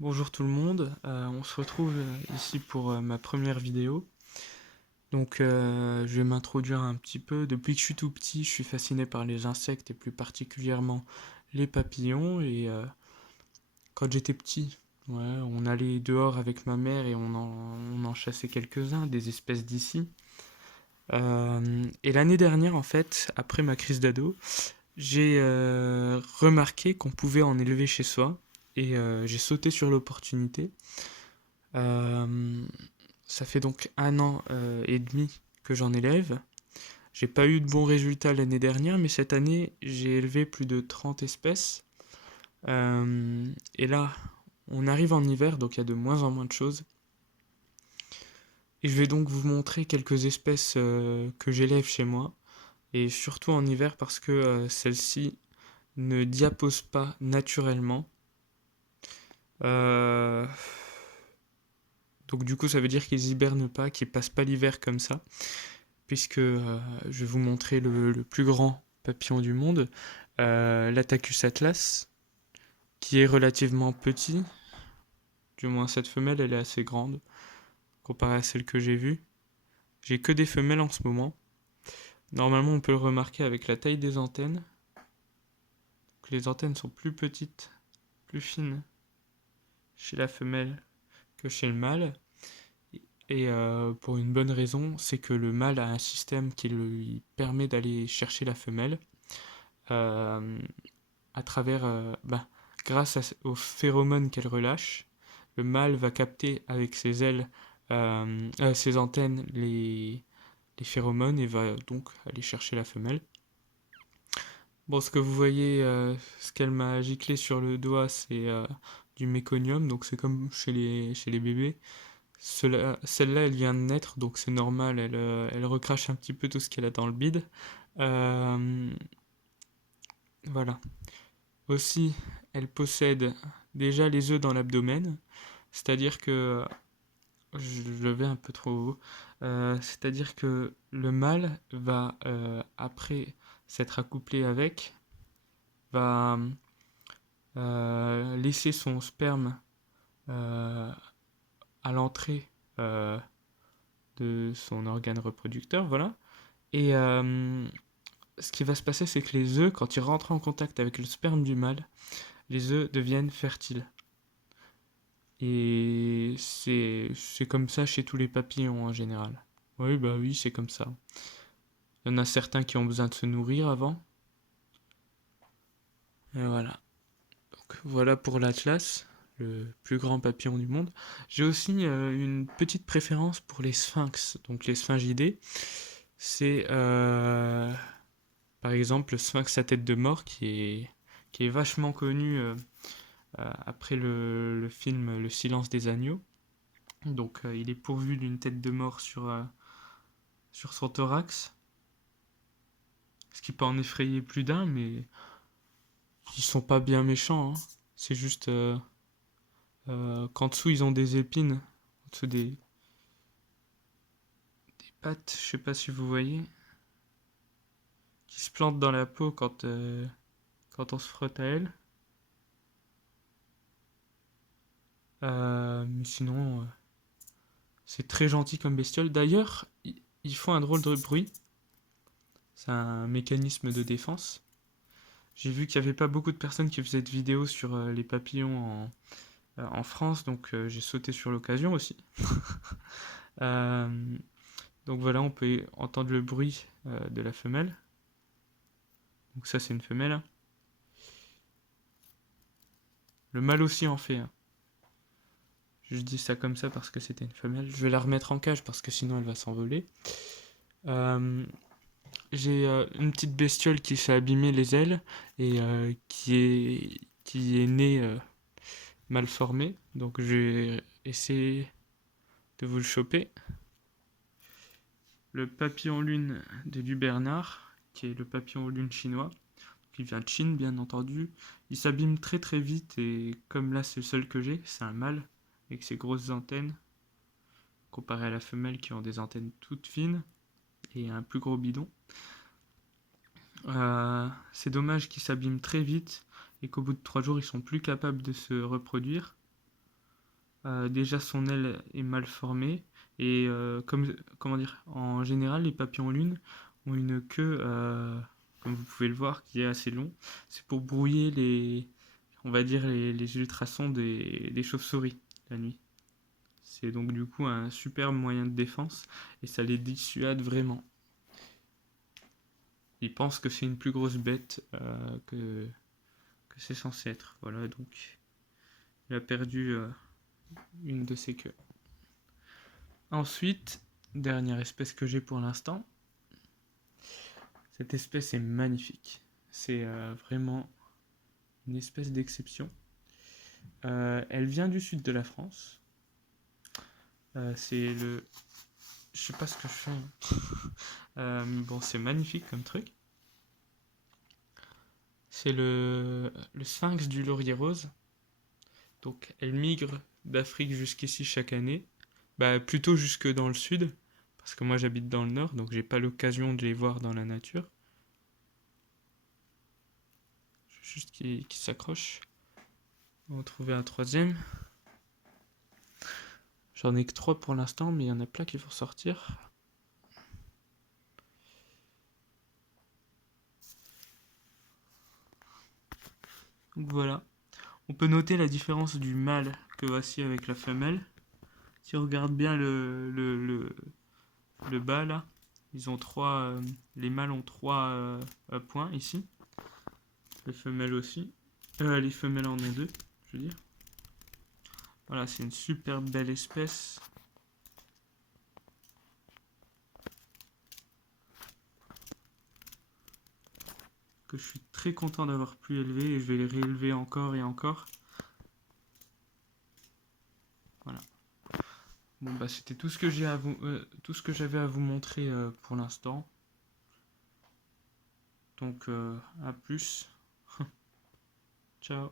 Bonjour tout le monde, on se retrouve ici pour ma première vidéo. Donc je vais m'introduire un petit peu. Depuis que je suis tout petit, je suis fasciné par les insectes et plus particulièrement les papillons. Et quand j'étais petit, ouais, on allait dehors avec ma mère et on en chassait quelques-uns, des espèces d'ici. Et l'année dernière, en fait, après ma crise d'ado, j'ai remarqué qu'on pouvait en élever chez soi. Et j'ai sauté sur l'opportunité. Euh, Ça fait donc 1 an et demi que j'en élève. J'ai pas eu de bons résultats l'année dernière, mais cette année, j'ai élevé plus de 30 espèces. Et là, on arrive en hiver, donc il y a de moins en moins de choses. Et je vais donc vous montrer quelques espèces que j'élève chez moi, et surtout en hiver parce que celles-ci ne diaposent pas naturellement. Euh, donc du coup, ça veut dire qu'ils hibernent pas, qu'ils passent pas l'hiver comme ça. Puisque je vais vous montrer le plus grand papillon du monde, l'Attacus atlas, qui est relativement petit, du moins cette femelle elle est assez grande, comparée à celle que j'ai vue. J'ai que des femelles en ce moment. Normalement on peut le remarquer avec la taille des antennes, que les antennes sont plus petites, plus fines chez la femelle que chez le mâle. Et pour une bonne raison, c'est que le mâle a un système qui lui permet d'aller chercher la femelle. Euh, à travers, grâce aux phéromones qu'elle relâche, le mâle va capter avec ses ailes, ses antennes, les phéromones et va donc aller chercher la femelle. Bon, ce que vous voyez, ce qu'elle m'a giclé sur le doigt, c'est du méconium, donc c'est comme chez les bébés. Celle-là, elle vient de naître, donc c'est normal, elle recrache un petit peu tout ce qu'elle a dans le bide. Euh, voilà. Aussi, elle possède déjà les œufs dans l'abdomen, c'est-à-dire que je le vais un peu trop haut, c'est-à-dire que le mâle va, après s'être accouplé avec, va laisser son sperme euh, à l'entrée euh, de son organe reproducteur, voilà. Et ce qui va se passer, c'est que les œufs, quand ils rentrent en contact avec le sperme du mâle, les œufs deviennent fertiles. Et c'est comme ça chez tous les papillons en général. Oui, bah oui, c'est comme ça. Il y en a certains qui ont besoin de se nourrir avant. Et voilà. Donc voilà pour l'Atlas, le plus grand papillon du monde. J'ai aussi une petite préférence pour les sphinx, donc les sphingidae. C'est par exemple le sphinx à tête de mort qui est vachement connu après le film Le silence des agneaux. Donc il est pourvu d'une tête de mort sur son thorax, ce qui peut en effrayer plus d'un, mais ils sont pas bien méchants, hein. C'est juste qu'en dessous ils ont des épines, en dessous des pattes, je sais pas si vous voyez, qui se plantent dans la peau quand on se frotte à elles. Mais sinon, c'est très gentil comme bestiole. D'ailleurs, ils font un drôle de bruit. C'est un mécanisme de défense. J'ai vu qu'il n'y avait pas beaucoup de personnes qui faisaient de vidéos sur les papillons en France, donc j'ai sauté sur l'occasion aussi. Euh, donc voilà, on peut entendre le bruit de la femelle. Donc ça, c'est une femelle. Le mâle aussi en fait, hein. Je dis ça comme ça parce que c'était une femelle. Je vais la remettre en cage parce que sinon elle va s'envoler. Euh, j'ai une petite bestiole qui s'est abîmé les ailes et qui est née mal formée. Donc je vais essayer de vous le choper. Le papillon lune de Lubernard, qui est le papillon lune chinois, qui vient de Chine bien entendu. Il s'abîme très très vite et comme là c'est le seul que j'ai, c'est un mâle avec ses grosses antennes, comparé à la femelle qui ont des antennes toutes fines et un plus gros bidon. C'est dommage qu'ils s'abîment très vite et qu'au bout de 3 jours ils sont plus capables de se reproduire. Déjà, son aile est mal formée. Et comment dire, en général, les papillons lune ont une queue, comme vous pouvez le voir, qui est assez long. C'est pour brouiller on va dire, les ultrasons des chauves-souris la nuit. C'est donc du coup un superbe moyen de défense et ça les dissuade vraiment. Ils pensent que c'est une plus grosse bête que c'est censé être. Voilà, donc il a perdu une de ses queues. Ensuite, dernière espèce que j'ai pour l'instant. Cette espèce est magnifique. C'est vraiment une espèce d'exception. Elle vient du sud de la France. C'est le... Je sais pas ce que je fais. Bon, c'est magnifique comme truc. C'est le sphinx du laurier rose. Donc, elle migre d'Afrique jusqu'ici chaque année. Bah, plutôt jusque dans le sud. Parce que moi, j'habite dans le nord, donc j'ai pas l'occasion de les voir dans la nature. Juste qu'il s'accroche. On va trouver un troisième. J'en ai que 3 pour l'instant, mais il y en a plein qui vont sortir. Donc voilà. On peut noter la différence du mâle que voici avec la femelle. Si on regarde bien le bas là, ils ont les mâles ont 3 points ici. Les femelles aussi. Les femelles en ont 2, je veux dire. Voilà, c'est une super belle espèce. Que je suis très content d'avoir pu élever et je vais les réélever encore et encore. Voilà. Bon bah c'était tout ce que tout ce que j'avais à vous montrer pour l'instant. Donc à plus. Ciao.